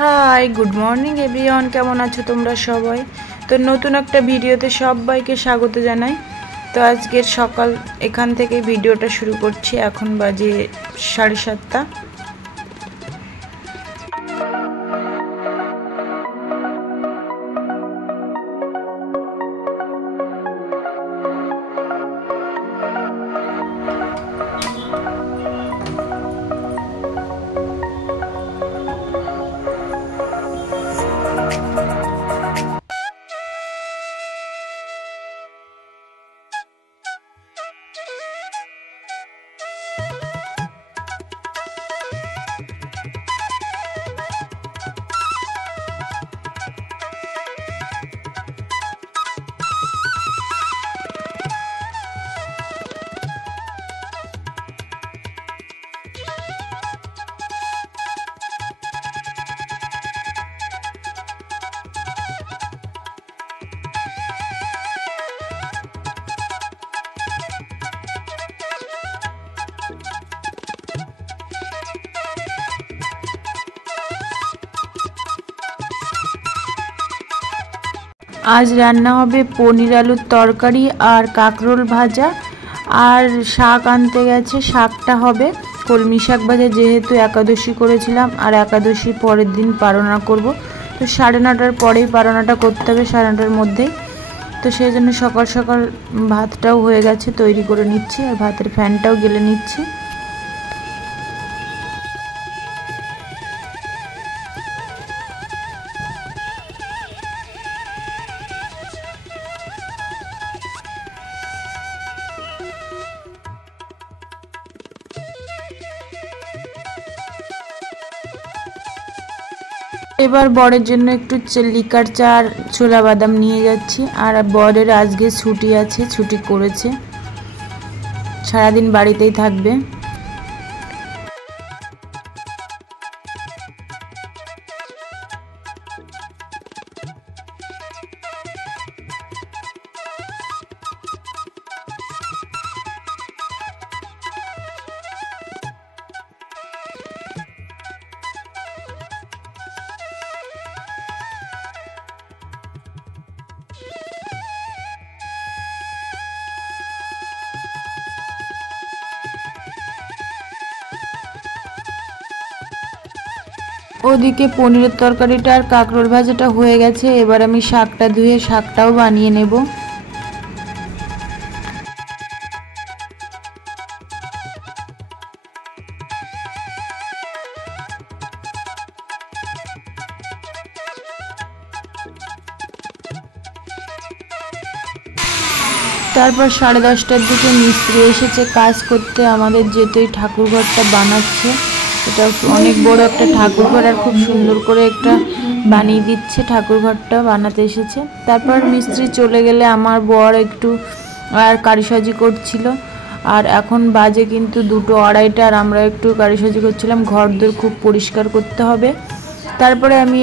High, good morning everyone. কেমন আছো তোমরা সবাই? তো নতুন একটা ভিডিওতে সবাইকে স্বাগত জানাই। তো আজকের সকাল এখান থেকে ভিডিওটা শুরু করছি। এখন বাজে 7:30। আজ রান্না হবে পনির আলুর তরকারি আর কাঁকরোল ভাজা, আর শাক আনতে গেছে। শাকটা হবে কলমি শাক ভাজা, যেহেতু একাদশী করেছিলাম আর একাদশীর পরের দিন পারনা করব। তো 9:30টার পরেই পারনাটা করতে হবে, 9:30টার মধ্যেই। তো সেই জন্য সকাল সকাল ভাতটাও হয়ে গেছে, তৈরি করে নিচ্ছি, আর ভাতের ফ্যানটাও গেলে নিচ্ছি। এবার বরের জন্য একটু লিকার চা আর ছোলা বাদাম নিয়ে যাচ্ছি। আর বরের আজকে ছুটি আছে, ছুটি করেছে, সারাদিন বাড়িতেই থাকবে। ওদিকে পনিরের তরকারিটা আর কাঁকরোল ভাজাটা হয়ে গেছে। এবার আমি শাকটা ধুয়ে শাকটাও বানিয়ে নেব। তারপর 10:30টার দিকে মিস্ত্রি এসেছে কাজ করতে। আমাদের যেহেতু এই ঠাকুরঘরটা বানাচ্ছে, এটা অনেক বড় একটা ঠাকুরঘর, আর খুব সুন্দর করে একটা বানিয়ে দিচ্ছে। ঠাকুরঘরটা বানাতে এসেছে। তারপর মিস্ত্রি চলে গেলে আমার বর একটু আর কারিসাজি করছিল। আর এখন বাজে কিন্তু 2টো 2:30, আর আমরা একটু কারিসাজি করছিলাম। ঘরদোর খুব পরিষ্কার করতে হবে। তারপরে আমি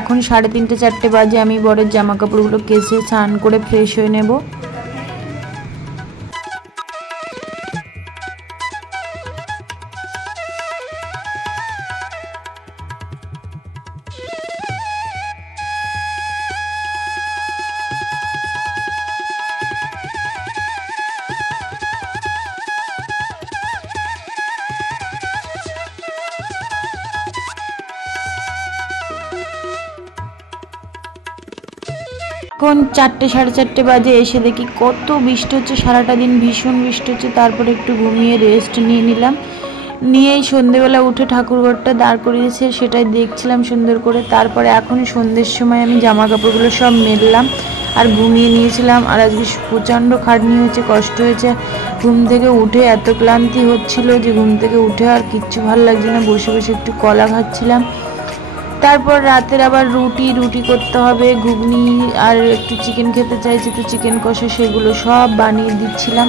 এখন 3:30 4টে বাজে। আমি বরের জামা কাপড়গুলো কেচে স্নান করে ফ্রেশ হয়ে নেব। এখন 4টে 4:30 বাজে। এসে দেখি কত বৃষ্টি হচ্ছে, সারাটা দিন ভীষণ বৃষ্টি হচ্ছে। তারপরে একটু ঘুমিয়ে রেস্ট নিয়ে নিলাম। নিয়েই সন্ধেবেলা উঠে ঠাকুরঘরটা দাঁড় করিয়েছে, সেটাই দেখছিলাম সুন্দর করে। তারপরে এখন সন্ধ্যের সময় আমি জামা কাপড়গুলো সব মেললাম আর ঘুমিয়ে নিয়েছিলাম। আর আজকে প্রচণ্ড খাটনি হয়েছে, কষ্ট হয়েছে। ঘুম থেকে উঠে এত ক্লান্তি হচ্ছিল যে ঘুম থেকে উঠে আর কিচ্ছু ভালো লাগছে না। বসে বসে একটু কলা খাচ্ছিলাম। তারপর রাতের আবার রুটি করতে হবে, ঘুগনি, আর একটু চিকেন খেতে চাইছে, তো চিকেন কষা, সেগুলো সব বানিয়ে দিচ্ছিলাম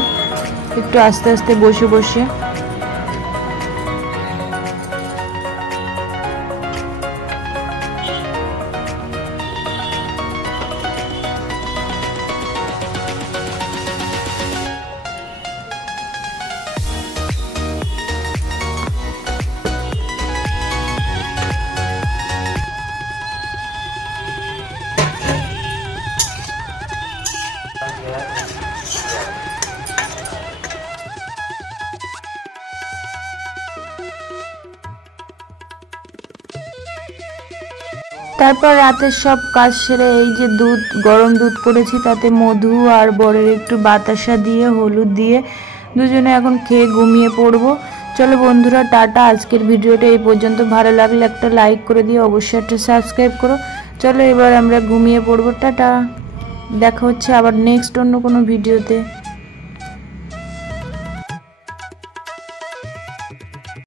একটু আস্তে আস্তে বসে বসে। তারপর রাতের সব কাজ সেরে এই যে দুধ, গরম দুধ করেছি, তাতে মধু আর বরের একটু বাতাসা দিয়ে হলুদ দিয়ে দুজনে এখন খেয়ে ঘুমিয়ে পড়বো। চলো বন্ধুরা, টাটা। আজকের ভিডিওটা এই পর্যন্ত। ভালো লাগলে একটা লাইক করে দিও, অবশ্যই একটা সাবস্ক্রাইব করো। চলো এবার আমরা ঘুমিয়ে পড়বো। টাটা, দেখা হচ্ছে আবার নেক্সট অন্য কোনো ভিডিওতে।